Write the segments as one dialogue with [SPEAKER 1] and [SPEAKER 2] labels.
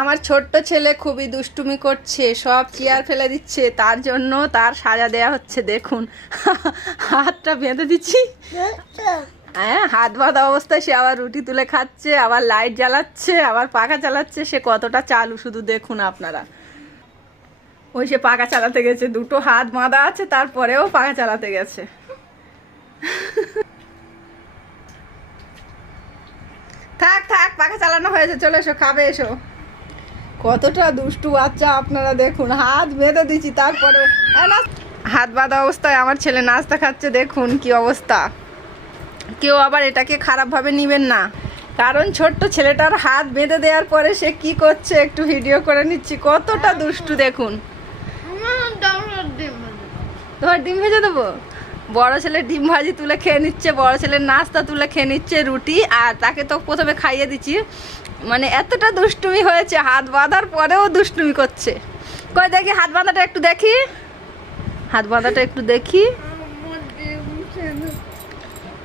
[SPEAKER 1] আমার ছোট্ট ছেলে খুবই দুষ্টুমি করছে, সব চেয়ার ফেলে দিচ্ছে, তার জন্য তার সাজা দেয়া হচ্ছে, দেখুন। হাতটা বেঁধে দিচ্ছি। হ্যাঁ হাত বাঁধা অবস্থায় সে আবার রুটি তুলে খাচ্ছে, আবার লাইট জ্বালাচ্ছে, আবার পাখা চালাচ্ছে, সে কতটা চালু শুধু দেখুন আপনারা। ওই সে পাখা চালাতে গেছে, দুটো হাত বাঁধা আছে, তারপরেও পাখা চালাতে গেছে। থাক থাক, পাখা চালানো হয়েছে, চলে এসো, খাবে এসো। কতটা দুষ্টু। বাচ্চা আপনারা দেখুন হাত বেঁধে দিচ্ছি তারপরে হাত বাঁধা অবস্থায় আমার ছেলে নাস্তা খাচ্ছে দেখুন কি অবস্থা। কেউ আবার এটাকে খারাপভাবে নেবেন না। কারণ ছোট্ট ছেলেটার হাত বেঁধে দেওয়ার পরে সে কি করছে একটু ভিডিও করে নিচ্ছি। কতটা দুষ্টু দেখুন। তোমার ডিম ভেজে দেবো? বড় ছেলে ডিম ভাজি তুলে খেয়ে নিচ্ছে, বড় ছেলের নাস্তা তুলে খেয়ে নিচ্ছে, রুটি, আর তাকে তো প্রথমে খাইয়ে দিচ্ছি। মানে এতটা দুষ্টুমি হয়েছে, হাত বাঁধার পরেও দুষ্টুমি করছে। কই দেখি হাত বাঁধাটা একটু দেখি। হাত বাঁধাটা একটু দেখি।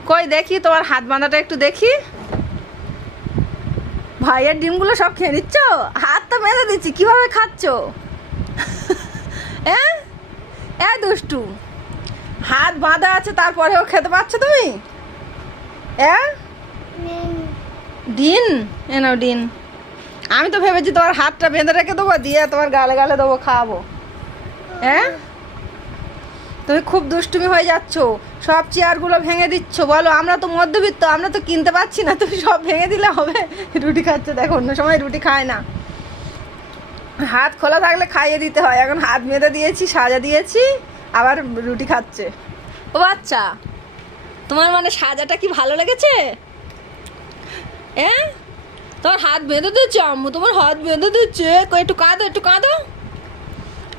[SPEAKER 1] কই দেখি তোমার হাত বাঁধাটা একটু দেখি। ভাইয়ের ডিমগুলো সব খেয়ে নিচ্ছ? হাত তো বেঁধে দিচ্ছি, কীভাবে খাচ্ছ? এ দুষ্টু। হাত বাঁধা আছে তারপরেও খেতে পারছ তুমি? ডিন এ নাও ডিন আমি তো ভেবেছি তোমার হাতটা বেঁধে রেখে দেবো দিয়ে তোমার গালে গালে দেবো খাওয়াবো। হ্যাঁ তুমি খুব দুষ্টুমি হয়ে যাচ্ছ। সব চেয়ারগুলো ভেঙে দিচ্ছ। বলো আমরা তো মধ্যবিত্ত আমরা তো কিনতে পারছি না। তুমি সব ভেঙে দিলে হবে। রুটি খাচ্ছে দেখো অন্য সময় রুটি খায় না। হাত খোলা থাকলে খাইয়ে দিতে হয়। এখন হাত বেঁধে দিয়েছি সাজা দিয়েছি। আবার রুটি খাচ্ছে। ও বাচ্চা তোমার মানে সাজাটা কি ভালো লেগেছে? হ্যাঁ? তোমার হাত বেঁধে দিচ্ছে আম্মু, তোমার হাত বেঁধে দিচ্ছে। একটু কাঁদো একটু কাঁদো।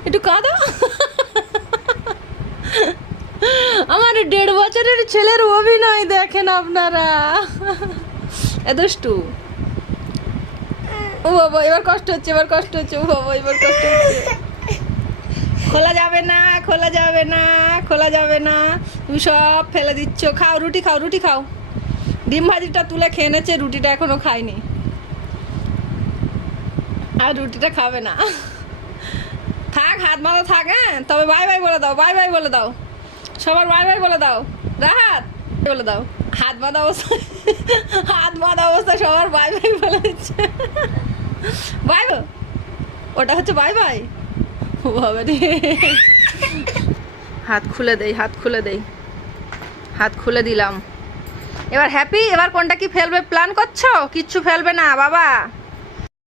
[SPEAKER 1] একটু কাঁদো। আমার দেড় বছরের ছেলের অভিনয় দেখেন আপনারা। এ দুষ্টু। ও বাবা, এবার কষ্ট হচ্ছে, এবার কষ্ট হচ্ছে, ও বাবা, এবার কষ্ট হচ্ছে। খোলা যাবে না, খোলা যাবে না, খোলা যাবে না। তুমি সব ফেলে দিচ্ছ। খাও, রুটি খাও রুটি খাও। ডিম ভাজিটা তুলে খেয়ে রুটিটা এখনও খায়নি। আর রুটিটা খাবে না। থাক, হাত বাঁধা থাক হ্যাঁ? তবে বাই বাই বলে দাও, বাই বাই বলে দাও। সবার বাই বাই বলে দাও। রাহাত, বলে দাও। হাত বাঁধা অবস্থা, হাত বাঁধা অবস্থা সবার বাই বাই বলে দিচ্ছে। বাই। ওটা হচ্ছে বাই বাই। বাবা রে। হাত খুলে দেই, হাত খুলে দেই। হাত খুলে দিলাম। এবার হ্যাপি এবার কোনটা কি ফেলবে? প্ল্যান করছ? কিচ্ছু ফেলবে না, বাবা।